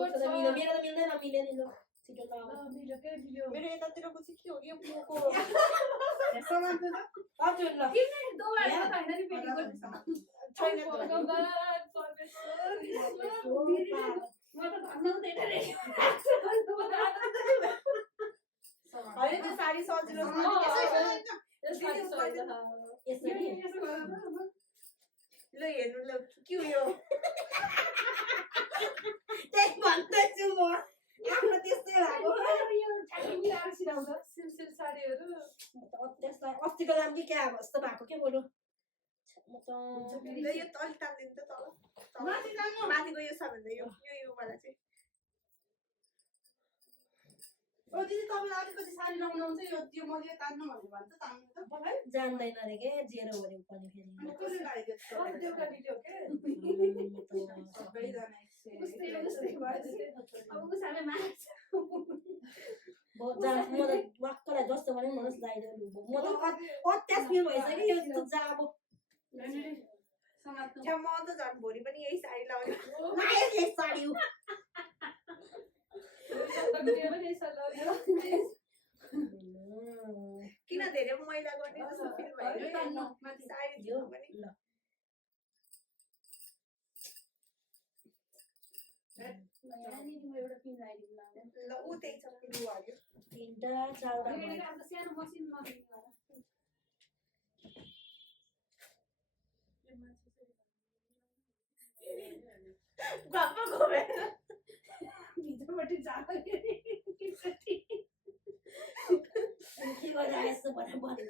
मेरो त मिल्दैन मिल्यो नि ल छिटो ल मिल्यो के मिल्यो मेरो यतातिरको चाहिँ के हो यो मुको सामान त हजुर ल किन दोबारा त हैन नि पेटीको छैन भगवान परमेश्वर म त भन्नु हुँदैन रे हैन त्यो साडी सजिलो यसरी ल हेर्नु ल के हो यो त्यही भन्दैछु म आफ्नो त्यस्तै भएको यो ठ्याक्कै मिलाएर सिलाउँछ सिलसिल साडीहरू त्यसलाई अस्तिको दाम कि क्या अब जस्तो भएको के बोल्नु म त ल यो त अलि तान्दिनु त तल माथि जानु माथिको यो छ भन्दा यो वाला चाहिँ ओ दिदी तपाईले अलिकति साडी लाउनु हुन्छ यो त्यो मैले तान्नु भन्ने भन्छ तान्नु त मलाई जान्दैन रे के जेरो भर्यो पनि फेरि अनि कसले लगाइदियो देउका दिदी हो के सबैजना कस्तै भयो अब उसाले मान्छ म त वाक्कलाई जस्तो भने मलाई लगाइदियो म त अत्यास्मिर भइसक्यो यो त जाबो छ म त झन् भोलि पनि यही साडी लाउने लायो यही साडी हो किन धेरै मैला गर्ने जस्तो फिल भयो साडी दियो पनि ल ल उ त्यही छ लु हाल्यो तीनटा चारवटा सानो मसिनमा गप्प घुमेर भित्रपट्टि जाँदा के गर्दा यस्तो भनेर भन्नु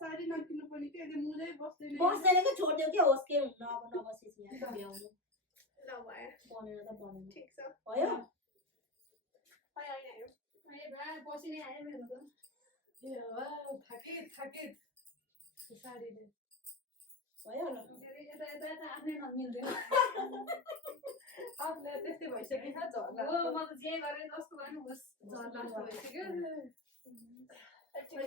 साडी नकिन्नु पर्ने के मुलै बस्दैन बस्दैन के छोड्दियो के होस् के हुन्न अब नबसेपछि यहाँ भ्याउनु ल भयो बनेर त बनाउनु ठिक छ भयो आयो पसिनै आयो मेरो त थाके साडीले भयो ल यता आफ्नै नमिल्दैन आफूलाई त्यस्तै भइसक्यो छ झर्ला हो म त जे गरे जस्तो पनि होस् झर्ला भइसक्यो भयो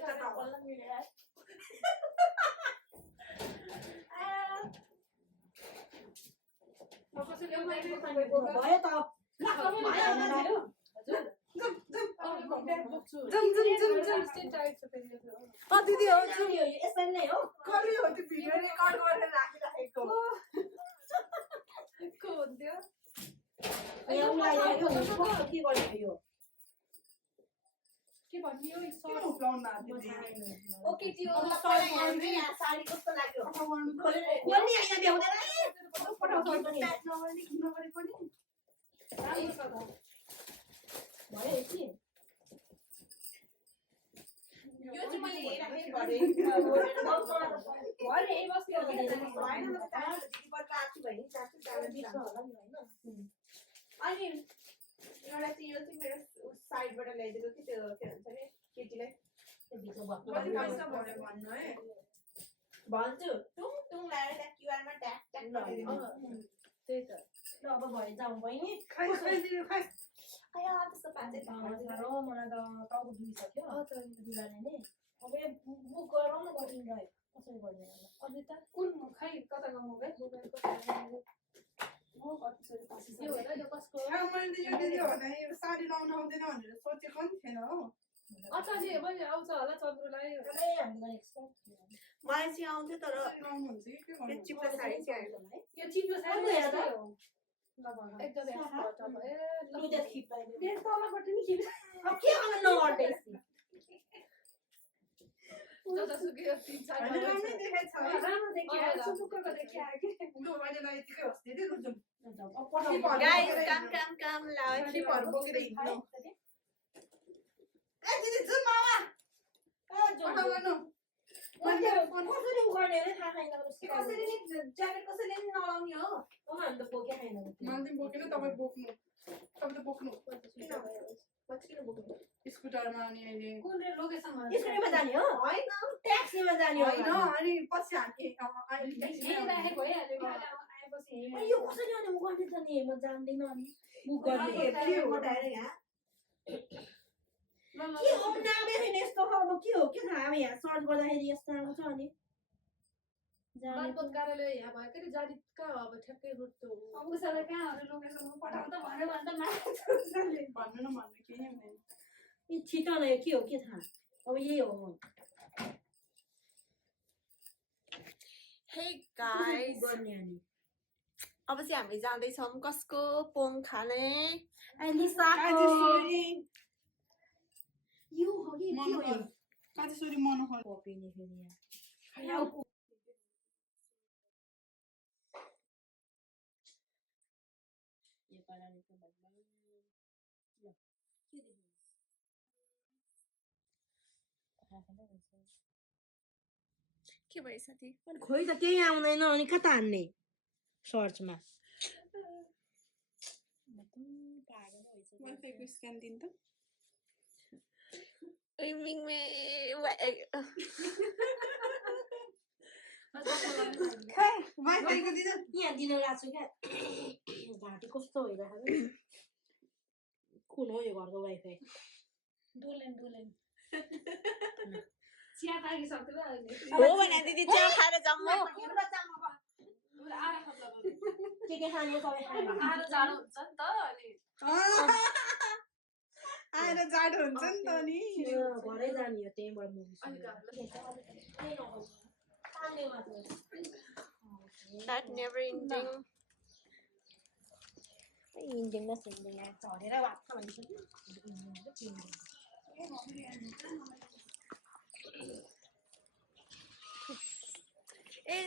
त दिदी हो यसरी नै हो कसले हो त्यो भिडियो रेकर्ड गरेर राखिराखेको को हुन्थ्यो यहाँ उलाइरहेको हुन्छ के गर्ने यो के भन्ने हो ओके त्यो साडी कस्तो लाग्यो खोल्ने यहाँ भ्याउँदैन भयो यति यो चाहिँ मैले हेरेको भरे यही बस्यो अनि एउटा चाहिँ यो चाहिँ मेरो साइडबाट ल्याइदिएको कि त्यो के भन्छ नि केटीलाई भन्छु टुङ टुङ लगाएर त्यहाँ क्युआरमा ट्याक ट्याक गरिदिनु त्यही त ल अब भयो जाउँ बहिनी आया त्यस्तो पाँचै मलाई त टाउको दुइसक्यो बिगार्ने नै अब यो बुक गरौँ न गरिदिनु रह्यो कसरी गर्ने अझै त कुन खै कता गाउँ गए साडी लाउन आउँदैन भनेर सोचेको नि थिएन हो अच्छा मैले आउँछ होला चन्द्रलाई हामीलाई मलाई चाहिँ आउँथ्यो तर लाउनुहुन्छ कि के गर्नु चिप्लो साडी चाहिँ आयो यो चिप्लो साडी हो एकदम तलबाट नि खिच अब के गर्नु नअर्डे जतासुकै 3-4 राम्रै देखाइ छ राम्रो देखियो सुपुक्कको देखियो के लु मैले लाई यतिकै हस्दै दिए रुजुम गाइस काम लाओ खिपर बोकेर हिँड्नु ए दिदी जुन मामा पठाउ गर्नु कसरी उगाउने हो थाहा छैन कसरी नि ज्याकेट कसैले नि नलाउने हो हामी त बोके छैन मान्छे बोकेन तपाईँ बोक्नु तपाईँ त बोक्नु किन बोक्नु स्कुटरमा अनि अहिले कुन रे लोकेसनमा यसरीमा जाने हो हैन ट्याक्सीमा जाने होइन हो अनि पछि हामी यही राखेको भइहाल्यो कि आएपछि यो कसरी अनि उगाउने त नि म जान्दिनँ अनि बुक गर्ने के हो डाइरेक्ट यहाँ के हो नामै छैन यस्तो अब के हो के थाहा अब यहाँ सर्च गर्दाखेरि यस्तो आउँछ अनि बालपत कार्यालय यहाँ भयो कि जाडी कहाँ हो अब ठ्याक्कै रोड त हो अब उसलाई कहाँहरू लोकेसनमा पठाउनु त भन्यो भने त मान्छे भन्नु न भन्नु केही हुँदैन यी छिटो न के हो के थाहा अब यही हो Hey guys, गर्ने अनि अब चाहिँ हामी जाँदैछौँ कसको पोङ खाने लिसाको यो हो कि के हो यो काटेश्वरी मनोहर कपिने फेरि यहाँ यो पाराले त भन्छ ल के देख्नु के भयो साथी खोइ त केही आउँदैन अनि कता हान्ने सर्चमा वाइफाईको स्क्यान दिनु त वाइफाईको दिनु यहाँ दिन लाग्छु क्या घाँटी कस्तो भइरहेको कुन हो यो घरको वाइफाई डोलेन चिया पाकिसक्यो अहिले हो भने दिदी चिया खाएर जाऊँ म के खाने सबै खाने आएर जाडो हुन्छ नि त अनि आएर जाडो हुन्छ नि त नि घरै जाने हो त्यहीँबाट movie That never ending. Ending न सिन्डिङ झरेर वाक्क भइसक्यो ए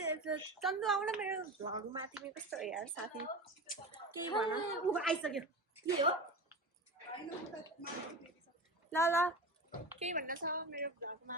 चन्दु आउन मेरो भ्लगमा तिमी कस्तो हो यार साथी केही भन उ आइसक्यो के हो ल केही भन्न छ मेरो भ्लगमा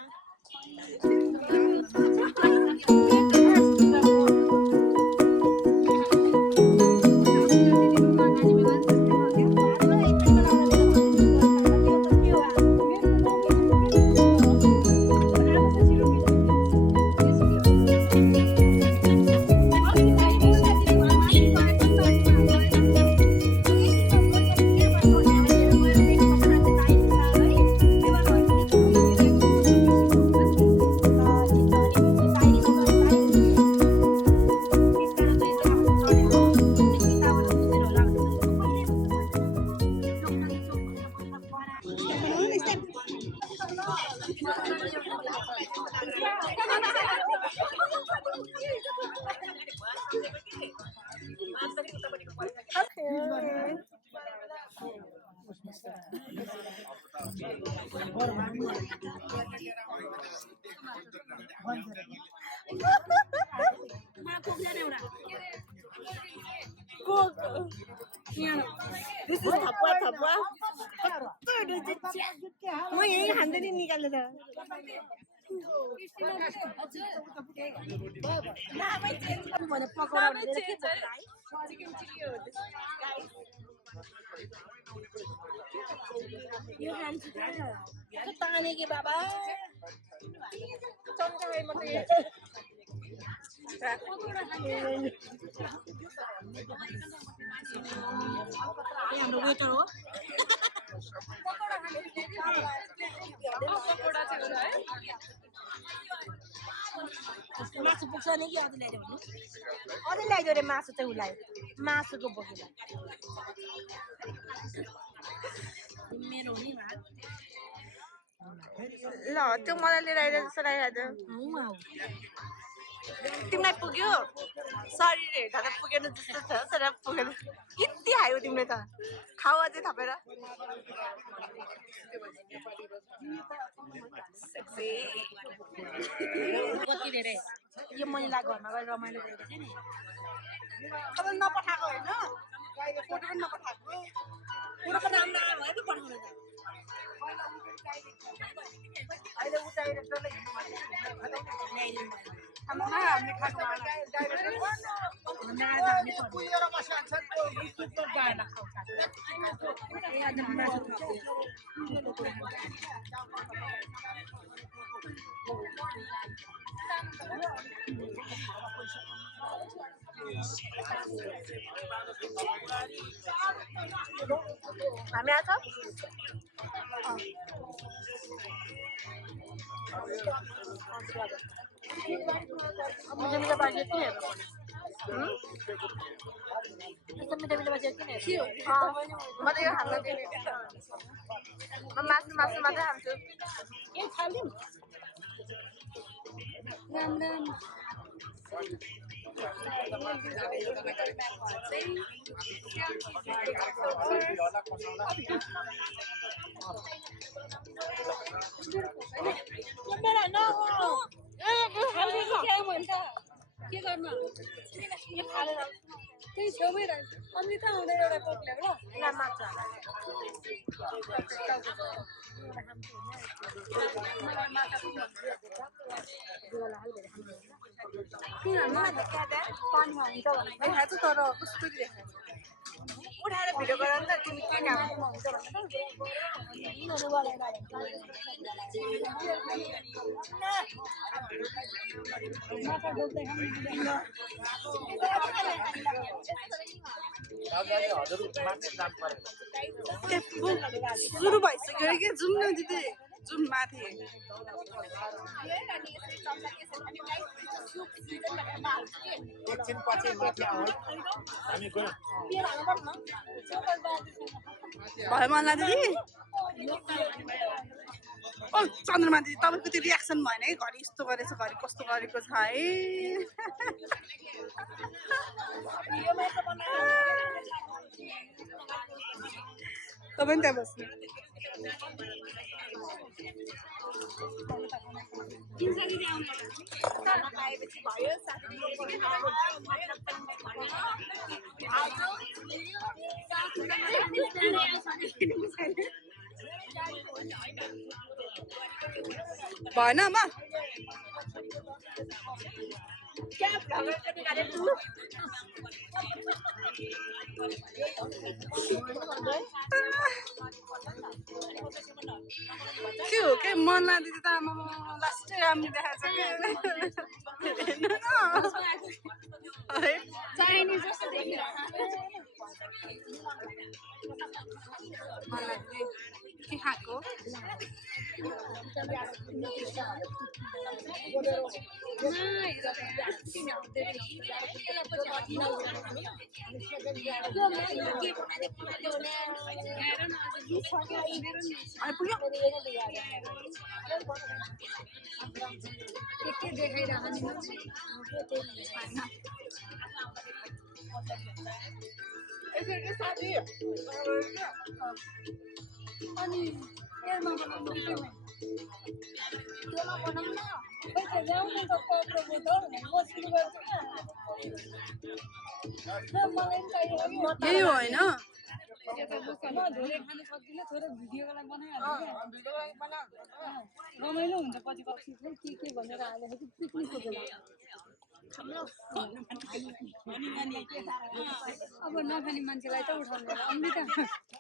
This is thapua. म यही खाँदै नि निकालेर भने पकाउनु भनेर के चिकन चिल्ली हो यो खान्छु के ताने के बाबा चम्चा म हाम्रो वेटर हो मासु पुग्छ नि कि अझै ल्याइदियो भने अझै ल्याइदियो रे मासु चाहिँ उसलाई मासुको बोकीलाई मेरो नि ल त्यो मलाई लिएर आइरहेको जस्तो लागिरहेको तिमीलाई पुग्यो शरीर हेर्दा त पुगेन जस्तो छ तर पुगेन यति खायो तिमीले त खाऊ अझै थपेर कति धेरै यो महिला घरमा गएर रमाइलो गरेको थिएँ नि अब नपठाएको होइन अहिले फोटो पनि नपठाएको पुरोको राम्रो आयो भयो कि पठाउनु त अहिले उठाएर डल्लै ल्याइदिनु हामीले खाएको हामी आएको मिठो मिठो बाजे किन हेर्नु यस्तो मिठो मिठो बाजे किन हेर्नु म त यो खान दिने म मासु मासु मात्रै खान्छु के खालिम राम राम के गर्नु त्यही छेउमै अमृता आउँदा एउटा कोक ल्याऊ ल मात्र देखाएको छ तर कस्तो देखाएको उठाएर भिडियो गर नि त तिमी के काम सुरु भइसक्यो कि जाउँ न दिदी जाउँ माथि एकछिन पछि माथि आउँ हामी गयौँ भयो मलाई दिदी ओ चन्द्रमा दिदी तपाईँको त्यो रियाक्सन भएन है घरि यस्तो गरेछ घरि कस्तो गरेको छ है तपाईँ पनि त्यहाँ बस्नु भएन आमा के हो के मन लाग्दै त आमा लास्टै राम्रो देखाएको छ कि के खाएको आइपुग्यो के देखाइरहेको अनि तेलमा बनाउनु तेलमा बनाउनु न खै ल्याउनु त कपडा बोतल म सुरु गर्छु मलाई पनि चाहियो यही हो होइन म धेरै खानु सक्दिनँ थोरै भिडियोको लागि बनाइहाल्छु रमाइलो हुन्छ पछि पछि के भनेर हालेको पिकनिकको बेला अब नखाने मान्छेलाई त उठाउनु अमृता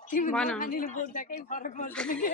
तिमी नखानेले बोक्दा केही फरक पर्दैन के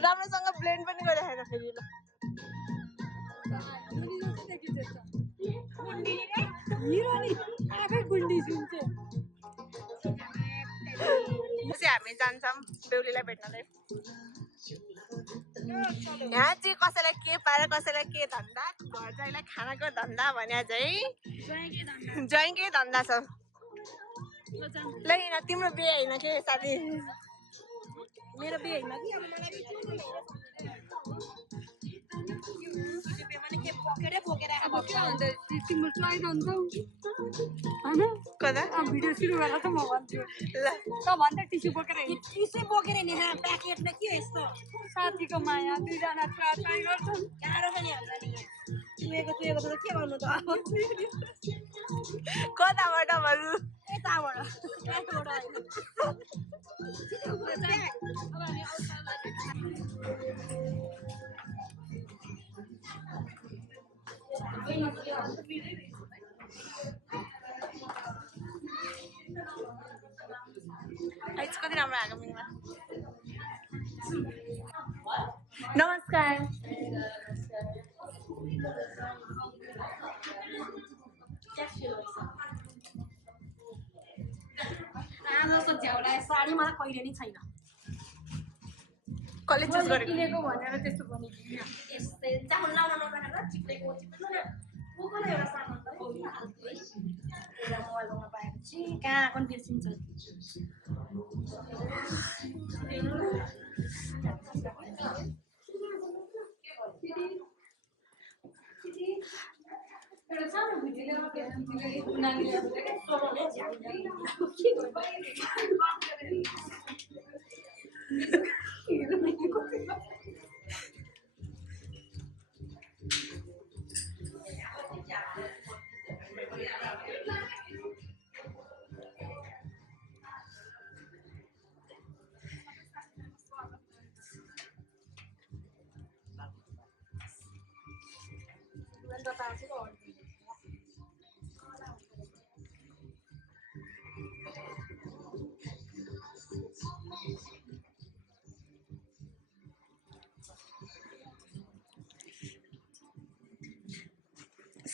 राम्रोसँग ब्लेन्ड पनि गरिराखेन फेरि हामी जान्छौँ बेहुलीलाई भेट्नलाई यहाँ चाहिँ कसैलाई के पाएर कसैलाई के धन्दा घर ज्वाइँलाई खानाको धन्दा भने चाहिँ ज्वाइँकै धन्दा छ ल यहाँ तिम्रो बिहे होइन के साथी मेरो बिहे होइन कि अब मलाई तिम्रो चाहिँदा हुन्छ होइन कता भिडियो सुरु गरेर त म भन्छु ल त भन्दा टिस्यु बोकेर टिस्यु बोकेर नि प्याकेटमा के यस्तो साथीको माया दुईजना ट्राई गर्छन् गाह्रो छ नि हामीलाई चुहेको त के गर्नु त अब कताबाट भन्नु यताबाट यताबाट आइज कति राम्रो आएको मिङमा नमस्कार जस्तो झ्याउला साडी मलाई कहिले नि छैन कसले चुज गरेको किनेको भनेर त्यस्तो भनेको यस्तै चामल लाउन नपाएर चिप्लेको चिप्लेको एउटा सामान त एउटा मोबाइल लाउन पाएपछि कहाँ पनि बिर्सिन्छ एउटा सानो भिडियोले नानीले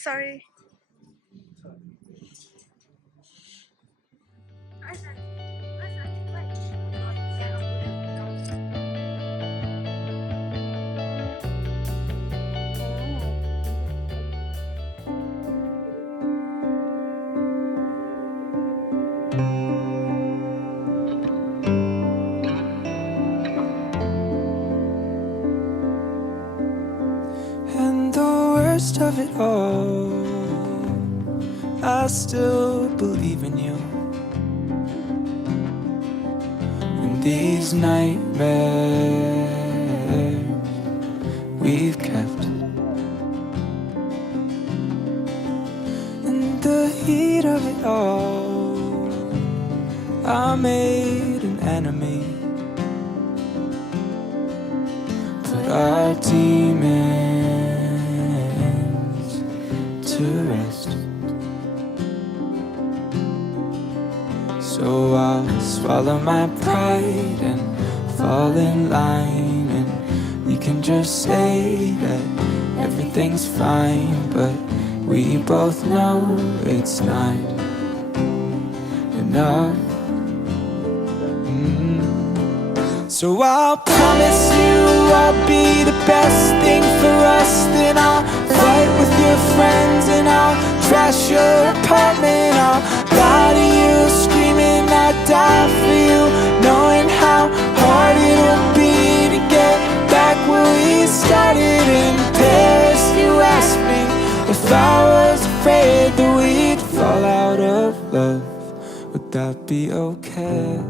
Sorry. And the worst of it all, I still believe in you. And these nightmares we've kept, in the heat of it all, I made an enemy. Put our demons to rest. So I'll swallow my pride and fall in line, and you can just say that everything's fine, but we both know it's not enough. So I'll promise you I'll be the best thing for us. Then I'll fight with your friends and I'll trash your apartment. I'll lie to you screaming I'd die for you, knowing how hard it'll be to get back where we started. In Paris you asked me if I was afraid that we'd fall out of love. Would that be okay?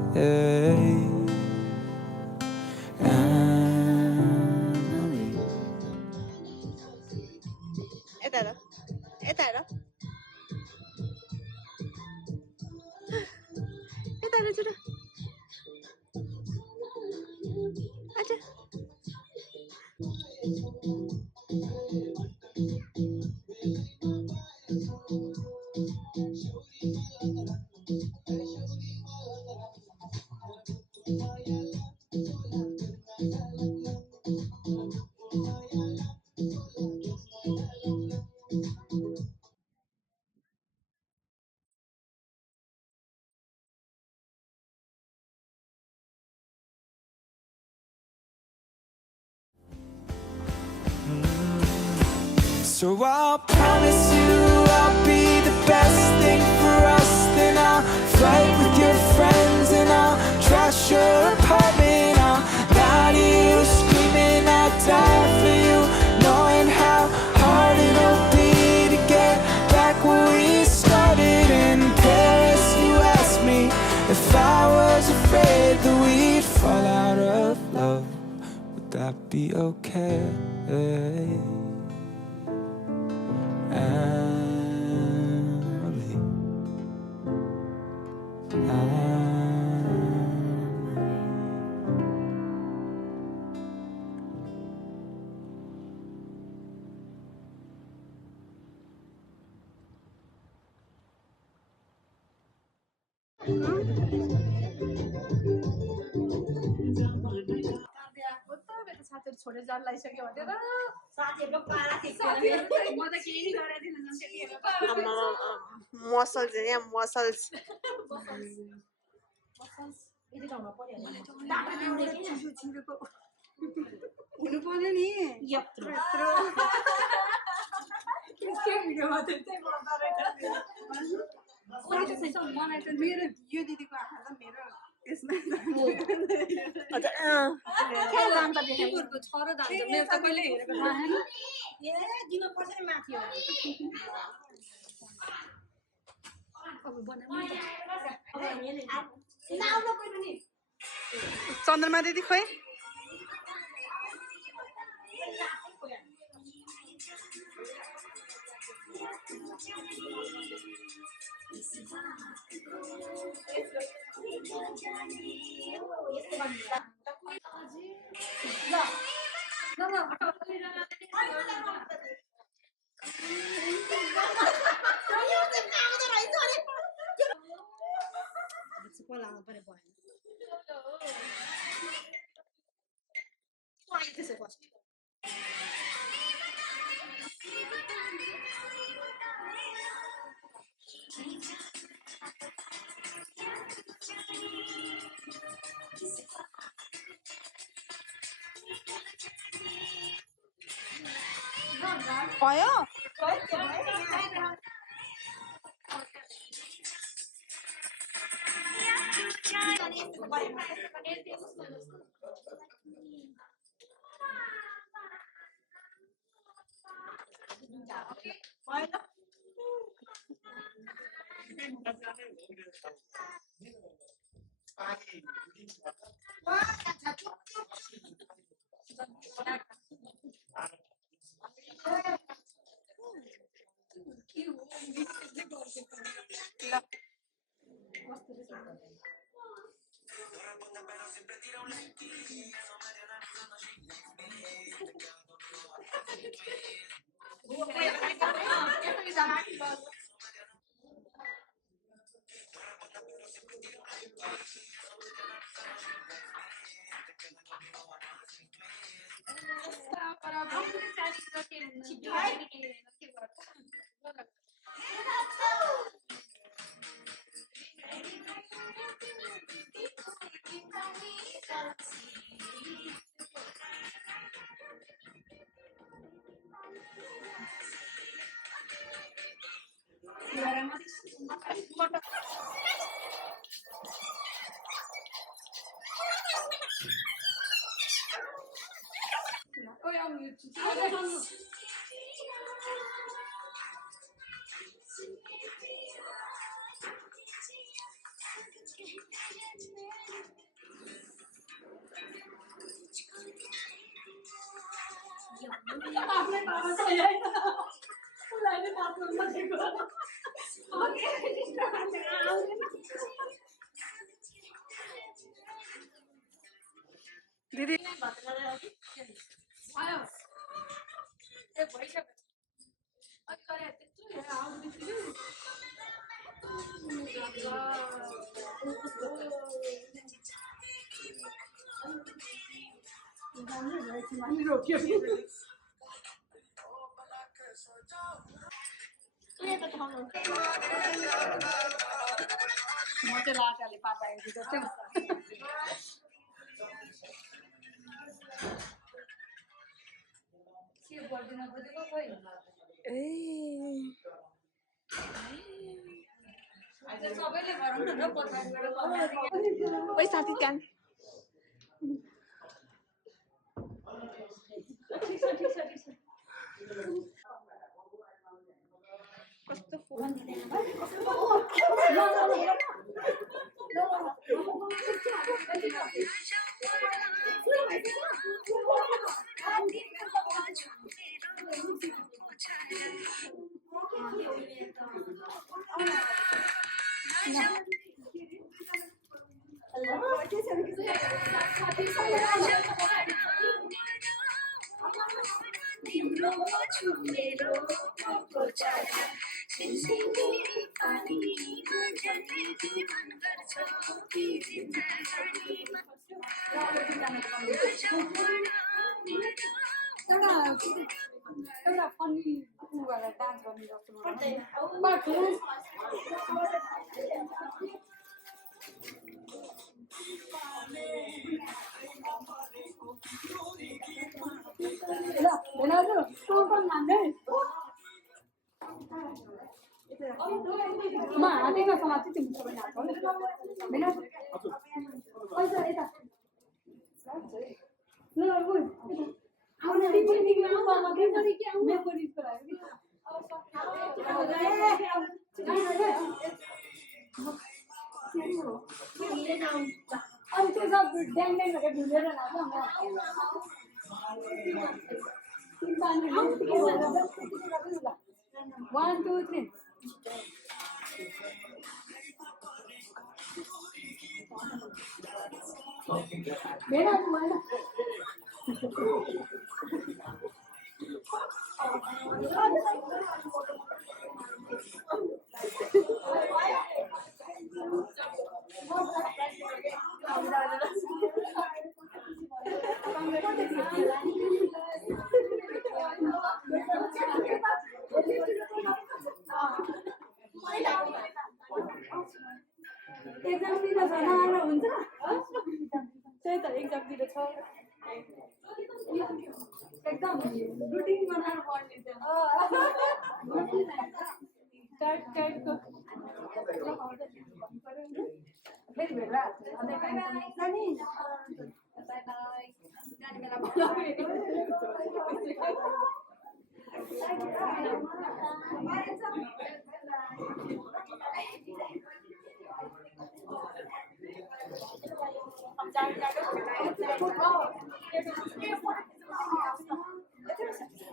So I'll promise you I'll be the best thing for us. Then I'll fight with your friends and I'll trash your apartment. I'll lie to you screaming I'd die for you, knowing how hard it'll be to get back where we started. In Paris you asked me if I was afraid that we'd fall out of love. Would that be okay? साथीहरू छोडेर जान लागिसक्यो भनेर साथीहरूको पारा साथीहरू चाहिँ म त केही गरेर दिन मसल्स यहाँ मसल्स यति ठाउँमा पर्यो हुनु पर्यो नि यत्रो भिडियोमा चाहिँ गर्दा रहेछ मलाई त मेरो यो दिदीको आँखा त मेरो यसमा तिमीहरूको छ र दाजु मेरो त कहिले हेरेको थाहा ए दिनु पर्छ नि माथि हो अब बनाउनु नाउलो कोही पनि चन्द्रमा दिदी खोइ बोलाउनु पर्यो भएन त्यसै फर्स्ट भयो आफ्नै बाबा चाहिँ होइन उसलाई नै बाथरुममा दिएको दिदी आयो ए भइसक्यो अनि करे त्यत्रो आउँदै थियो रोक्यो म चाहिँ लाटाले पापाएको जस्तै के गर्दिन बुझेको खोइ आज सबैले गरौँ न ओइ साथी त्यहाँ कस्तो फोन एउटा फनी वाला डान्स गर्ने जस्तो मलाई ल भेनाजु टोकन मान्दै म हातैमा समात्छु तिमी सबै हात भेनाजु पैसा यता ल उयो आउने मेमोरिजको लागि अनि त्यो सब ड्याङ ड्याङ गरेर ढुलेर लान्छ One, two, three. Beda mana? Exam दिन छ नआएर हुन्छ त्यही त एक्जाम दिन छ एकदम रुटिन बनाएर पढ्ने टाइट टाइटको फेरि भेला अझै टाइम जाने जाने बेला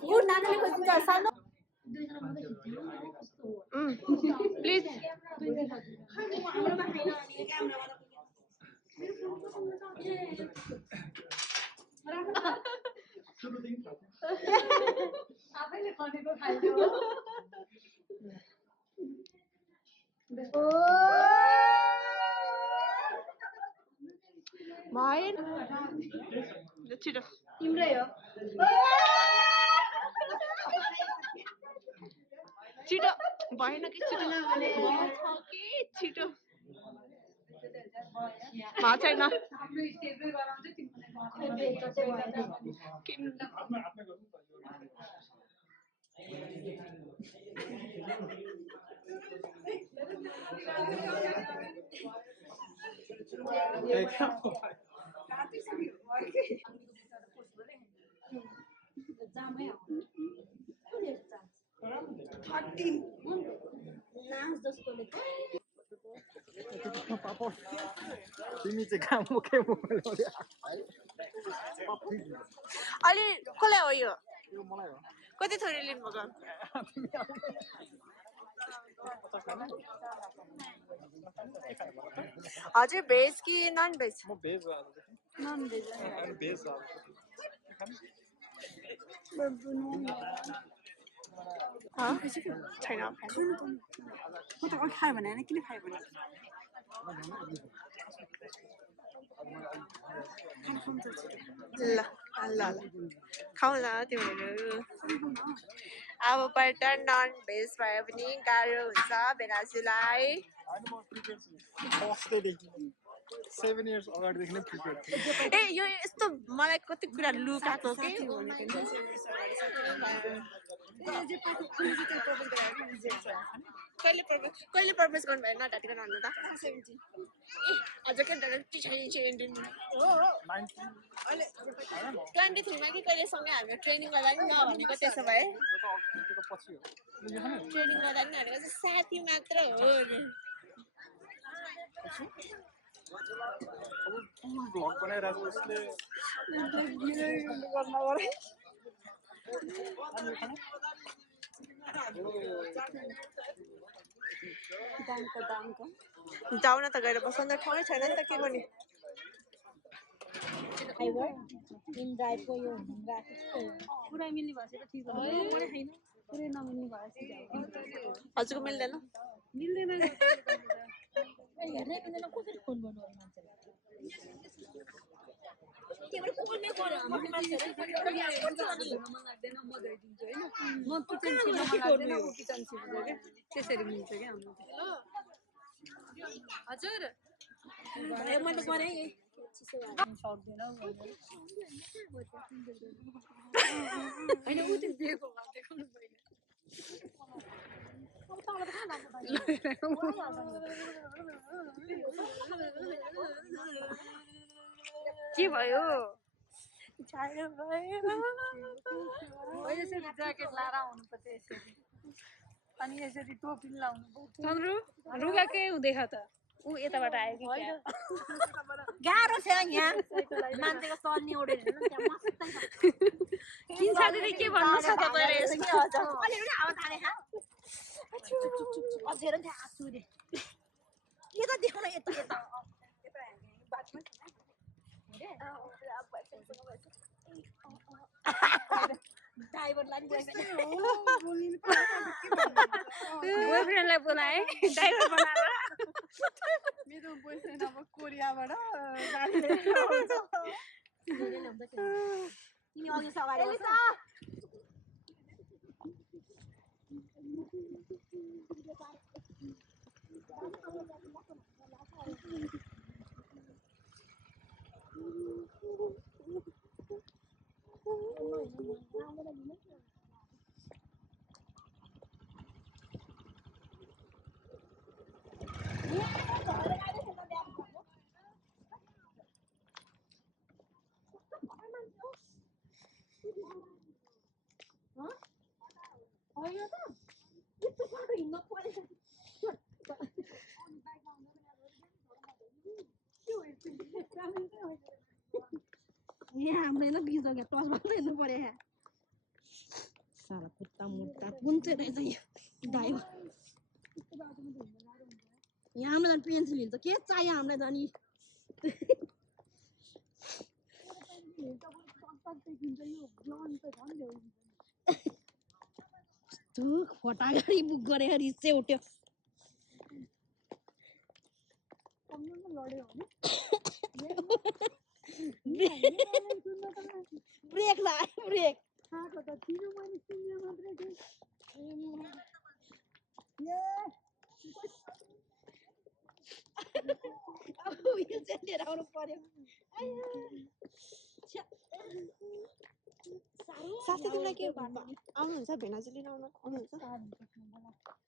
Good, Natalie, because Sano. Please. Mine. Let's see. तिम्रै हो छिटो भएन कि छिटो छिटो भएको छैन तिमी चाहिँ काम मुखे मुखे अलि कसलाई हो यो मलाई हो कति थोरै लिनुभएको हजुर भेज कि नन भेज म भेज हो नन भेज अनि भेज हो छैन म त खायो भने किन खायो भने ल ल खाऊ न तिमीहरू अबबाट नन भेज भयो भने गाह्रो हुन्छ भेनाजुलाई 7 years अगाडिदेखि नै प्रिपेयर ए यो यस्तो मलाई कति कुरा लुकाएको के कहिले प्रपोज गर्नु भयो नढाटिकन भन्नु त 17 अझ के 17 23 मा कि कहिले सँगै हामी ट्रेनिङ गर्दा नि नभनेको त्यसो भए ट्रेनिङ गर्दा नि भनेको चाहिँ साथी मात्र हो भ्लग बनाइरहेको उसले जाऊ न त गएर बस्नु त ठाउँै छैन नि त के गर्ने पुरै मिल्ने भएछ त ठिक हो पुरै नमिल्ने भएछ हजुरको मिल्दैन मिल्दैन हेर्नै मिल्दैन कसरी फोन गर्नु अरू मान्छेलाई तिम्रो कुकुरले गर्यो हाम्रो मान्छेले मन लाग्दैन म गइदिन्छु होइन म किचन छिर्न मन लाग्दैन ऊ किचन छिर्छ क्या त्यसरी मिल्छ क्या हाम्रो हजुर मैले गरेँ सक्दैन होइन ऊ त्यो दिएको भए देखाउनु पहिले के भयो यसरी ज्याकेट लाएर आउनुपर्छ यसरी अनि यसरी टोपी लाउनु पर्छ रुगा के हुँदैछ त ऊ यताबाट आयो कि गाह्रो छ यहाँ मान्छेको सर्नी ओढेर हेर्नु त्यहाँ मस्तै छ किन साथीले के भन्नु छ तपाईँले अलिअलि आवाज आने खा अझै त्यहाँ आँसु रे यता देखाउन यता यता ड्राइभरलाई बोयफ्रेन्डलाई बोलाए ड्राइभर बनाएर मेरो बोयफ्रेन्ड अब कोरियाबाट गाडी तिमी अघि सवारी यहाँ हाम्रो होइन बिच जग्गा टच मात्रै हेर्नु पर्यो यहाँ साला खुट्टा मुट्टा कुन चाहिँ रहेछ यो ड्राइभर यहाँ हामीलाई झन् पेन्सिल हिँड्छ के चाहियो हामीलाई झन् फटा गाडी बुक गरेर रिसै उठ्यो ब्रेक लाग्यो ब्रेक अब व्हिल चेयर लिएर आउनु पर्यो साथी तिमीलाई के आउनुहुन्छ भेनाजु लिन आउनुहुन्छ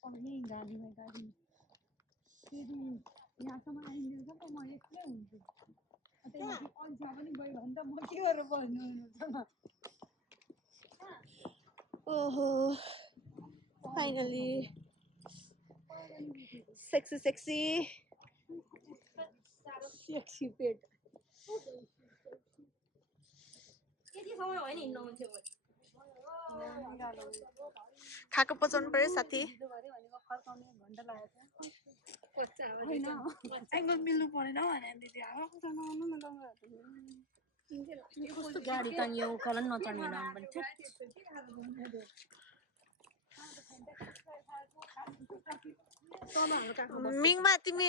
अब यही गाडीमा गाडी फेरि यहाँसम्म आइदिन्छ त म एक्लै हुन्छु त्यहाँदेखि अल्छा पनि गयो भने त म के गरेर बस्नु ओहो फाइनली सेक्सी सेक्सी सेक्सी पेट यति समय भयो नि हिँड्नु हुन्थ्यो खाएको पचाउनु पर्यो साथी फर्काउने घन्टा लागेको होइन मिल्नु परेन भने दिदी आउनु न कस्तो गाडी त नि यो उकालो नचढ्ने पनि मिङमा तिमी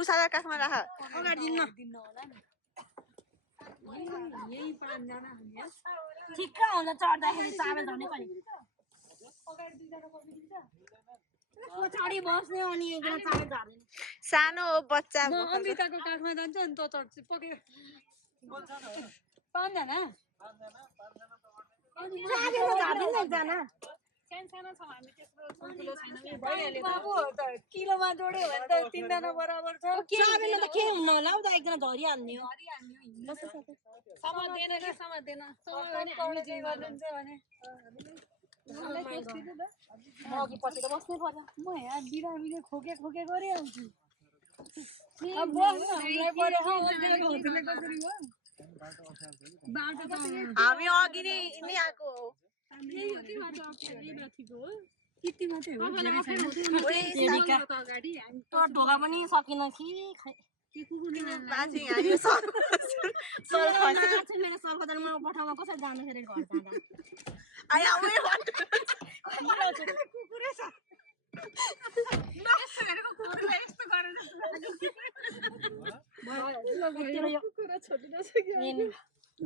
उसाला काखमा राख अगाडि दिन्न होला नि यही 5 जना हामी ठिक्क हुन्छ चढ्दाखेरि चाबेल धर्ने पनि अगाडि 2 जना बसिदिन्छ पछाडि बस्ने अनि एकजना चाबेल धर्दैन सानो हो बच्चा म अमृताको काखमा जान्छु अनि त चढ्छु पक्कै 5 जना सानो छौँ हामी त्यस्तो ठुलो छैन बाबु त किलोमा जोड्यो भने त 3 जना बराबर छ चाबेल त के हुन्न होला हौ त एकजना झरिहाल्ने हो समात्दैन कि समात्दैन हामी जे गर्नुहुन्छ भने अघि पछि त बस्नै पर्छ म यहाँ बिरामीले खोके गरिहाल्छु अब बस्नु हामीलाई पऱ्यो कसरी हो बाटो त हामी अघि नै आएको हो ढोका पनि सकिन कि मेरो सरको त म पठाउमा कसरी जाँदाखेरि घर जाँदा आया यस्तो गरेको कुकुरलाई यस्तो गरेर कुकुर छोटी नसक्यो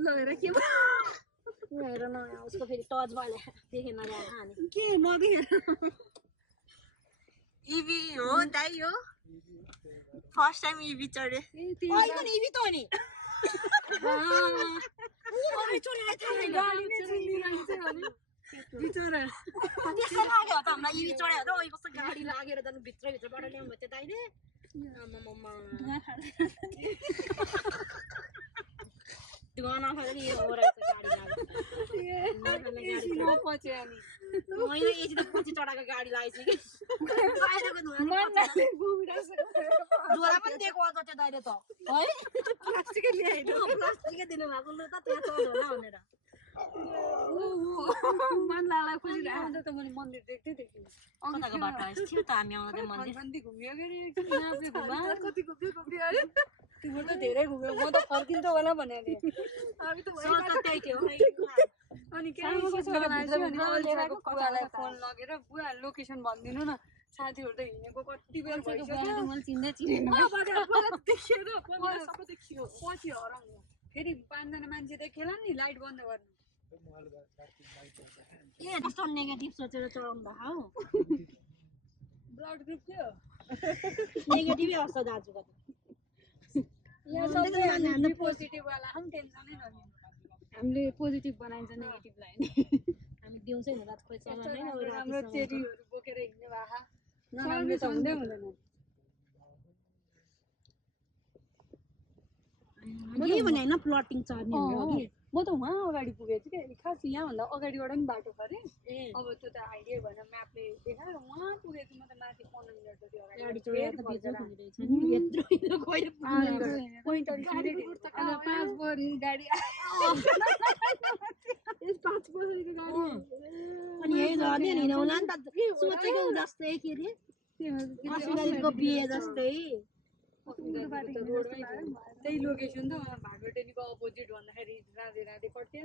लगेर के हेर न उसको फेरि टच भयो देखेन के नदेखेर इभी हो दाइ हो फर्स्ट टाइम इभी चढे इभी त हो नि बिचरा त्यस्तो लाग्यो त हामीलाई इभी चढ्यो त कस्तो गाडी लागेर जानु भित्रबाट ल्याउनु भयो त्यो दाइले धुवा नखाएर नि यो हो रहेछ गाडी नपच्यो अनि होइन यति त पछि चढाएको गाडी लागेछ कि बाहिरको धुवा पनि दिएको अझ त्यो दाइले त है प्लास्टिकै ल्याइदिनु प्लास्टिकै दिनुभएको लु त त्यहाँ चढ होला भनेर मन लाला खोलिरहेको त मैले मन्दिर देख्दै देखेँ कताको बाटो आएछ थियो त हामी आउँदै मन्दिर घुम्यो गरी एकदम नाचेको कति घुम्यो अरे तिम्रो त धेरै घुम्यो म त फर्किन्छ होला भनेर हामी त त्यही थियो अनि के बुवालाई फोन लगेर बुवा लोकेसन भनिदिनु न साथीहरू त हिँडेको कति बेला देखियो पछि हराउनु फेरि 5 जना मान्छे देखेला नि लाइट बन्द गर्नु ए कस्तो नेगेटिभ सोचेर चढाउँदा हौ ब्लड ग्रुप थियो नेगेटिभै आउँछ दाजुको हामीले पोजिटिभ वाला हम टेन्सनै नलिनु हामीले पोजिटिभ बनाइन्छ नेगेटिभलाई नि हामी दिउँसै हुँदा खोइ राम्रो चेरीहरू बोकेर हिँड्ने भए नराम्रो त हुँदै हुँदैन के भने होइन प्लटिङ चढ्ने हो कि म त उहाँ अगाडि पुगेको छु क्या खास यहाँभन्दा अगाडिबाट पनि बाटो परे अब त्यो त आइडिया भएन म्यापले देखाएर उहाँ पुगेको म त माथि 15 मिनट जति गाडी चढेर त बिजोग हुँदैछ नि यत्रो यत्रो गएर पाँच बरी गाडी अनि यही झर्ने हिँडाउला नि त सोचेको जस्तै के अरे अस्तिको बिहे जस्तै त्यही लोकेसन त भागवटेलीको अपोजिट भन्दाखेरि राधे राधे कट्यो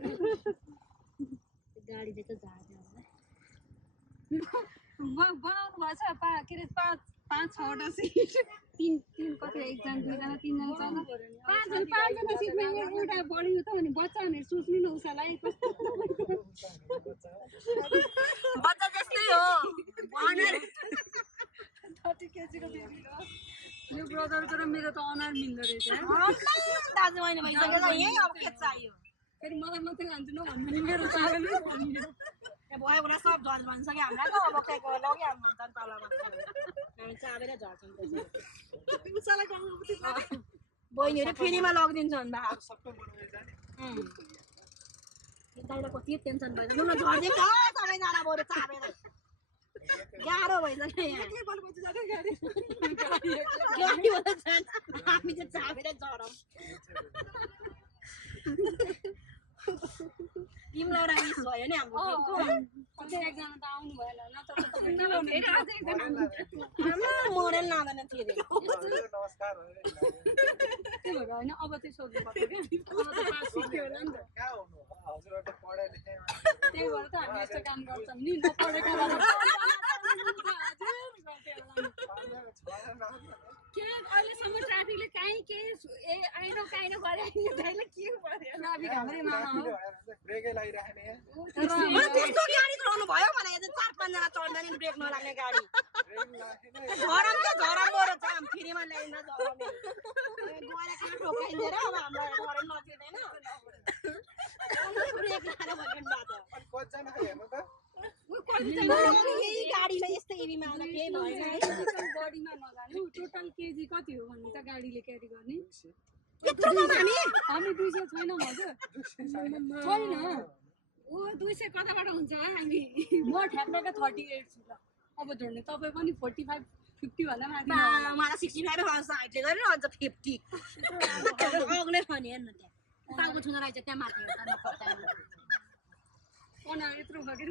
गाडीले त झार्ने बनाउनु भएको छ के अरे 5-6वटा सिट तीन कति एकजना 2जना 3जना छ 5जना सिटमा एउटा बढी त भने बच्चा भनेर सोच्नु न उसलाई कस्तो बच्चा जस्तै हो 30 केजीको बेबी हो यो ब्रदरको र मेरो त अनुहार मिल्दो रहेछ दाजु मैले भइसक्यो त यही अब के चाहियो फेरि मलाई मात्रै लान्छु न भन्नु नि मेरो चाहले भनियो भयो भने सब झर्छ भनिसक्यो हामीलाई त अब केको लग्यो हामी भन्छ तलमा हामी चाबेर झर्छौँ बहिनीहरू फ्रीमा लगिदिन्छ भन्दा दाइलाई कति टेन्सन भएछ लु न झर्दिन्छ सबैजना बरु चाबेर गाह्रो भइसक्यो यहाँ हामी चाहिँ चाबेर झरौँ तिमीलाई एउटा मिस भयो नि हाम्रो एकजना त आउनु भएन न त मोडल नआउँदैन थियो त्यही भएर होइन अब चाहिँ सोध्नु पर्छ क्या अब त पास सिक्यो होला नि त त्यही भएर त हामी यस्तो काम गर्छौँ नि नपढेको के अहिलेसम्म ट्राफिकले काहीँ केही आइनो काहीँ गरे के पर्यो ट्राफिक हाम्रै मामा हो त्यस्तो गाडी चलाउनु भयो भने 4-5 जना चढ्दा नि ब्रेक नलाग्ने गाडी झरम त झरम बरु छ हामी फ्रीमा ल्याइन्छ झरम गएर कहाँ ठोकाइदिएर अब हामीलाई झरम नचिर्दैन ब्रेक लाएर भन्नु बाटो यही गाडीलाई यस्तै एबीमा आउँदा केही भएन है बडीमा नजानु टोटल केजी कति हो भन्ने त गाडीले क्यारी गर्ने हामी 200 छैनौँ हजुर छैन ओ 200 कताबाट हुन्छ हामी म ठ्याक्कै 38 छु ल अब झोड्ने तपाईँ पनि 45-50 भन्दा माथि मलाई 65 आउँछ हाइटले गरेर अझ 50 अग्लै खने हेर्नु त्यहाँ टाउको छुँदो रहेछ त्यहाँ माथि यत्रो भयो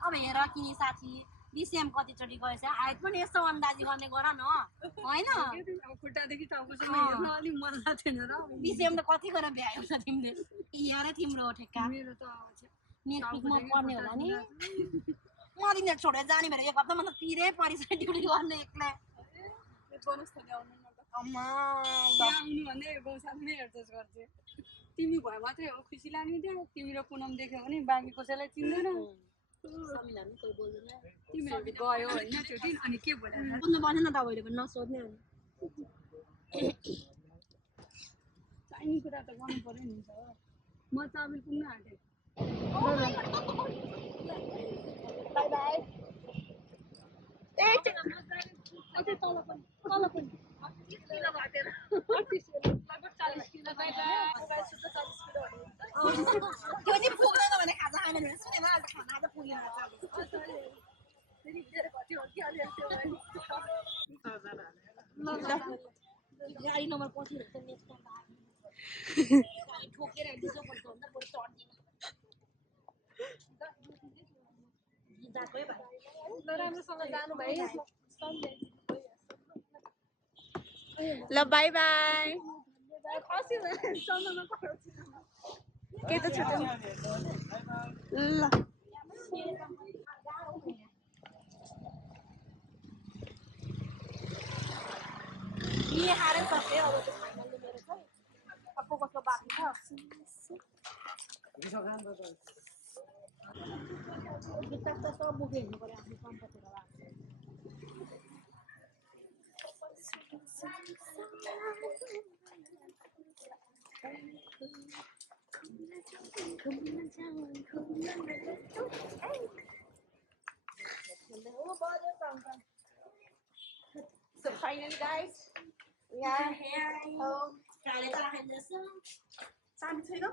अब हेर किनी साथी बिसिएम कतिचोटि गएछ हाइट पनि यस्तो अन्दाजी गर्ने गर न होइन खुट्टादेखि टाउकोसम्म हेर्न अलिक मजा थिएन र बिसिएम त कति गरेर भ्यायो त तिमीले यहाँ तिम्रो हो ठेक्का मेरो त नेटफ्लिक्समा पर्ने होला नि म तिनीहरू छोडेर जाने भएर एक हप्ता मतलब पिरै परिसक्यो ड्युटी गर्ने एक्लै अम्मा आउनु भन्दै गौशालामै हेरजोस गर्छु तिमी भयो मात्रै हो खुसी लाग्ने थियो तिमी र पुनम देख्यो भने बाँकी कसैलाई चिन्दैन समिलाले कोही बोल्दैन तिमीहरू गयो होइन त्यो दिन अनि के बोलाएर बुझ्नु पर्ने न तपाईँले पनि नसोध्ने हो चाहिने कुरा त गर्नु पर्यो नि त म चाबिल पुग्न आँटेँ बाई बाई अझै तल पनि 30 किलो घटेर 38 लगभग 40 किलो मोबाइल सुत्दा 40 किलो त्यो चाहिँ पुग्दैन भने खाजा खाएन भने सुनेमा आज खाना आज पुगेन फेरि धेरै घट्यो कि अलिअलि त्यो भयो गाडी नम्बर पसिरहेको छ नेक्स्ट टाइम गाडी ठोकेर हिँड्दैछ भन्छु भन्दा बरु चढ्दिनँ गएकै भए राम्रोसँग जानु भाइ ल बाई बाई के त छुट्यो ल बिहे खाएर सक्यो अब त्यो फाइनलले मेरो चाहिँ अब कसको बाँकी छ बिस्तार त सब बुके हेर्नु पऱ्यो आफ्नो सम्पत्तिर So finally guys, we are here at home. गाडी त राखेको रहेछ चाबी छैन